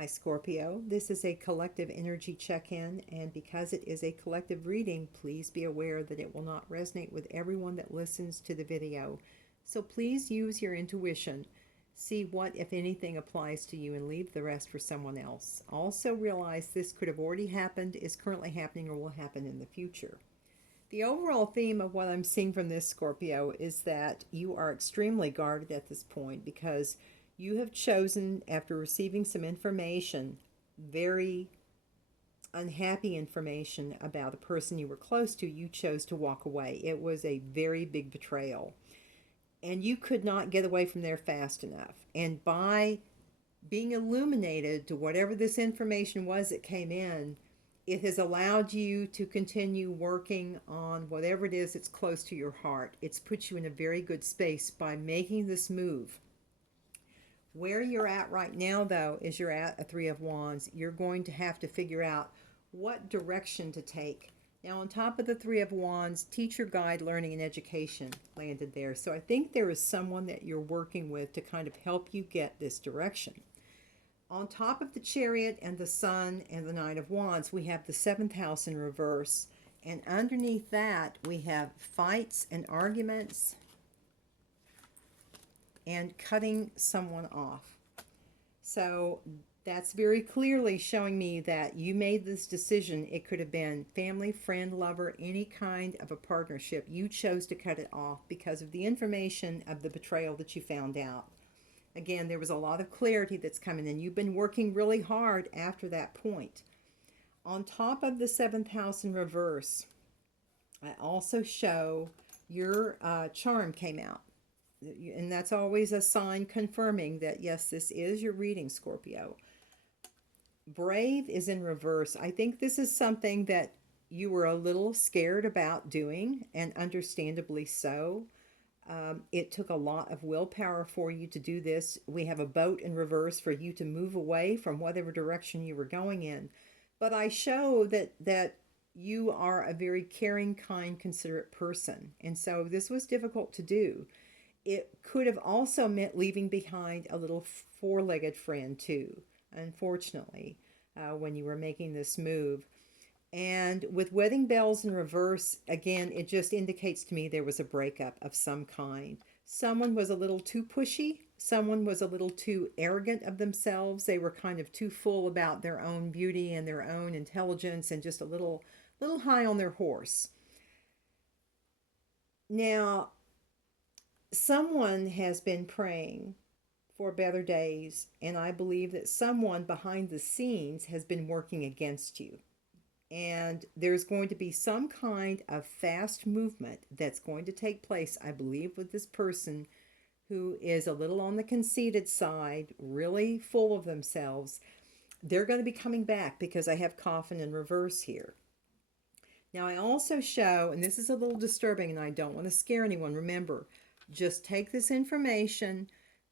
Hi, Scorpio. This is a collective energy check-in, and because it is a collective reading, please be aware that it will not resonate with everyone that listens to the video. So please use your intuition. See what, if anything, applies to you and leave the rest for someone else. Also realize this could have already happened, is currently happening, or will happen in the future. The overall theme of what I'm seeing from this, Scorpio, is that you are extremely guarded at this point because you have chosen, after receiving some information, very unhappy information about a person you were close to, you chose to walk away. It was a very big betrayal. And you could not get away from there fast enough. And by being illuminated to whatever this information was that came in, it has allowed you to continue working on whatever it is that's close to your heart. It's put you in a very good space by making this move. Where you're at right now, though, is you're at a Three of Wands. You're going to have to figure out what direction to take. Now, on top of the Three of Wands, teacher, guide, learning, and education landed there. So I think there is someone that you're working with to kind of help you get this direction. On top of the Chariot and the Sun and the Knight of Wands, we have the 7th house in reverse. And underneath that, we have fights and arguments and cutting someone off. So that's very clearly showing me that you made this decision. It could have been family, friend, lover, any kind of a partnership. You chose to cut it off because of the information of the betrayal that you found out. Again, there was a lot of clarity that's coming in. You've been working really hard after that point. On top of the 7th house in reverse, I also show your charm came out. And that's always a sign confirming that, yes, this is your reading, Scorpio. Brave is in reverse. I think this is something that you were a little scared about doing, and understandably so. It took a lot of willpower for you to do this. We have a boat in reverse for you to move away from whatever direction you were going in. But I show that you are a very caring, kind, considerate person. And so this was difficult to do. It could have also meant leaving behind a little four-legged friend too, unfortunately, when you were making this move. And with wedding bells in reverse, again, it just indicates to me there was a breakup of some kind. Someone was a little too pushy. Someone was a little too arrogant of themselves. They were kind of too full about their own beauty and their own intelligence and just a little high on their horse. Now, someone has been praying for better days, and I believe that someone behind the scenes has been working against you. And there's going to be some kind of fast movement that's going to take place, I believe, with this person who is a little on the conceited side, really full of themselves. They're going to be coming back because I have coffin in reverse here. Now, I also show, and this is a little disturbing and I don't want to scare anyone, remember, just take this information,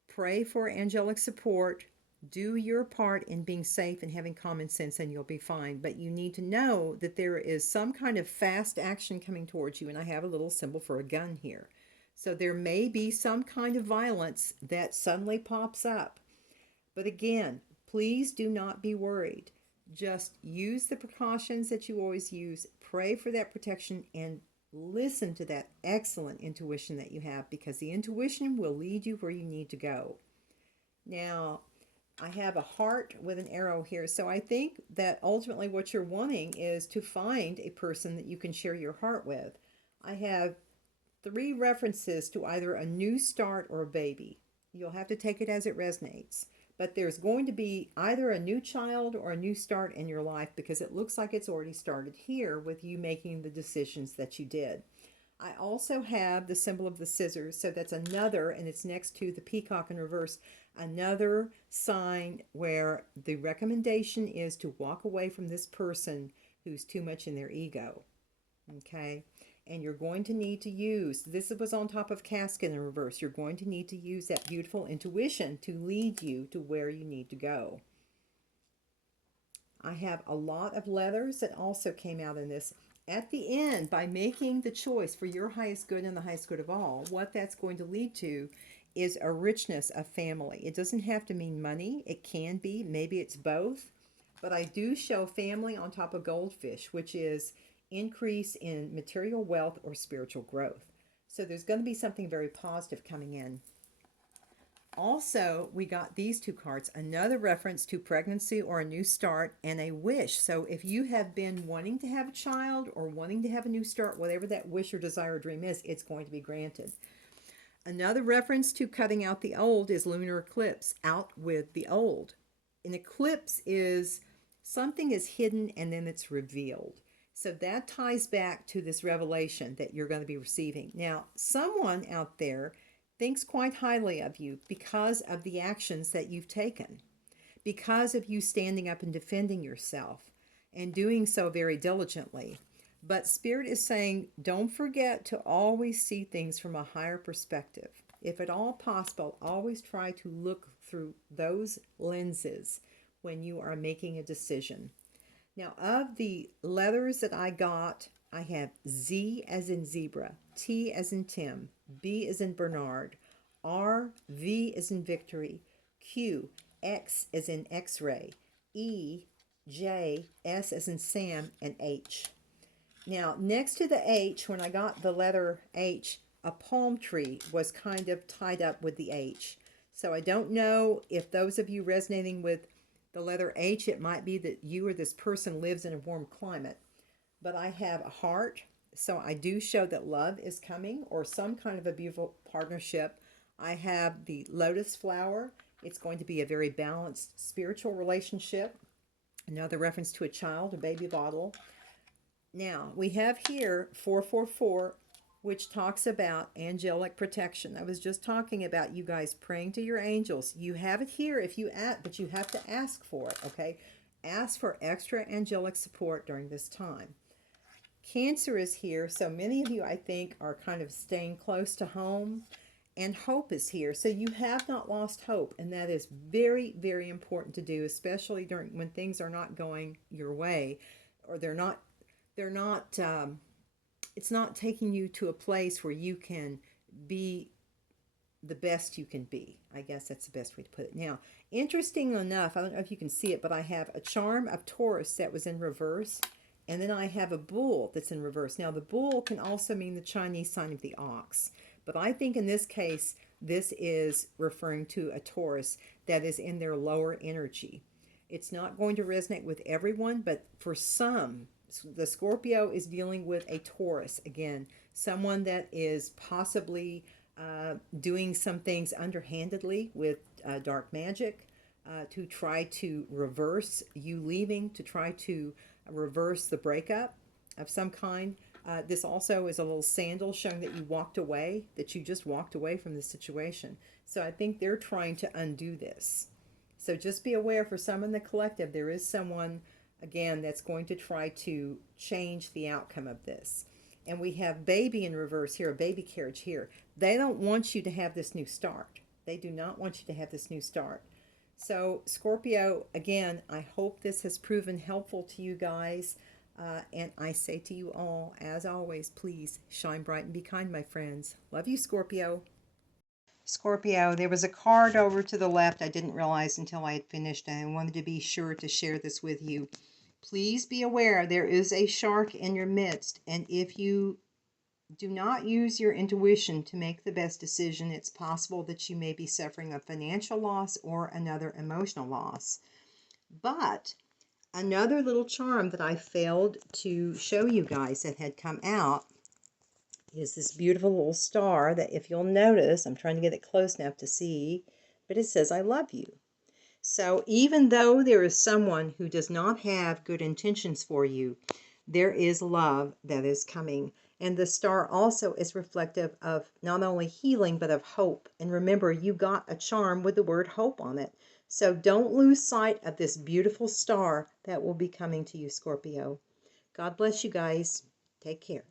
pray for angelic support, do your part in being safe and having common sense, and you'll be fine. But you need to know that there is some kind of fast action coming towards you, and I have a little symbol for a gun here. So there may be some kind of violence that suddenly pops up. But again, please do not be worried. Just use the precautions that you always use, pray for that protection, and listen to that excellent intuition that you have, because the intuition will lead you where you need to go. Now, I have a heart with an arrow here. So I think that ultimately what you're wanting is to find a person that you can share your heart with. I have 3 references to either a new start or a baby. You'll have to take it as it resonates. But there's going to be either a new child or a new start in your life, because it looks like it's already started here with you making the decisions that you did. I also have the symbol of the scissors, so that's another, and it's next to the peacock in reverse, another sign where the recommendation is to walk away from this person who's too much in their ego. Okay? And you're going to need to use, this was on top of casket in reverse, you're going to need to use that beautiful intuition to lead you to where you need to go. I have a lot of letters that also came out in this. At the end, by making the choice for your highest good and the highest good of all, what that's going to lead to is a richness of family. It doesn't have to mean money. It can be. Maybe it's both. But I do show family on top of goldfish, which is increase in material wealth or spiritual growth. So there's going to be something very positive coming in. Also, we got these two cards, another reference to pregnancy or a new start and a wish. So if you have been wanting to have a child or wanting to have a new start, whatever that wish or desire or dream is, it's going to be granted. Another reference to cutting out the old is lunar eclipse, out with the old. An eclipse is something is hidden and then it's revealed. So that ties back to this revelation that you're going to be receiving. Now, someone out there thinks quite highly of you because of the actions that you've taken, because of you standing up and defending yourself and doing so very diligently. But Spirit is saying, don't forget to always see things from a higher perspective. If at all possible, always try to look through those lenses when you are making a decision. Now, of the letters that I got, I have Z as in zebra, T as in Tim, B as in Bernard, R, V as in victory, Q, X as in X-ray, E, J, S as in Sam, and H. Now, next to the H, when I got the letter H, a palm tree was kind of tied up with the H. So I don't know if those of you resonating with the letter H, it might be that you or this person lives in a warm climate. But I have a heart, so I do show that love is coming or some kind of a beautiful partnership. I have the lotus flower. It's going to be a very balanced spiritual relationship. Another reference to a child, a baby bottle. Now, we have here 444, which talks about angelic protection. I was just talking about you guys praying to your angels. You have it here if you ask, but you have to ask for it, okay? Ask for extra angelic support during this time. Cancer is here, so many of you, I think, are kind of staying close to home. And hope is here, so you have not lost hope, and that is very, very important to do, especially during when things are not going your way, or it's not taking you to a place where you can be the best you can be. I guess that's the best way to put it. Now, interesting enough, I don't know if you can see it, but I have a charm of Taurus that was in reverse, and then I have a bull that's in reverse. Now, the bull can also mean the Chinese sign of the ox, but I think in this case, this is referring to a Taurus that is in their lower energy. It's not going to resonate with everyone, but for some, the Scorpio is dealing with a Taurus. Again, someone that is possibly doing some things underhandedly with dark magic to try to reverse you leaving, to try to reverse the breakup of some kind. This also is a little sandal showing that you walked away, that you just walked away from the situation. So I think they're trying to undo this. So just be aware, for some in the collective, there is someone, again, that's going to try to change the outcome of this. And we have baby in reverse here, a baby carriage here. They don't want you to have this new start. They do not want you to have this new start. So Scorpio, again, I hope this has proven helpful to you guys. And I say to you all, as always, please shine bright and be kind, my friends. Love you, Scorpio. Scorpio, there was a card over to the left I didn't realize until I had finished, and I wanted to be sure to share this with you. Please be aware there is a shark in your midst, and if you do not use your intuition to make the best decision, it's possible that you may be suffering a financial loss or another emotional loss. But another little charm that I failed to show you guys that had come out is this beautiful little star that, if you'll notice, I'm trying to get it close enough to see, but it says, I love you. So even though there is someone who does not have good intentions for you, there is love that is coming. And the star also is reflective of not only healing, but of hope. And remember, you got a charm with the word hope on it. So don't lose sight of this beautiful star that will be coming to you, Scorpio. God bless you guys. Take care.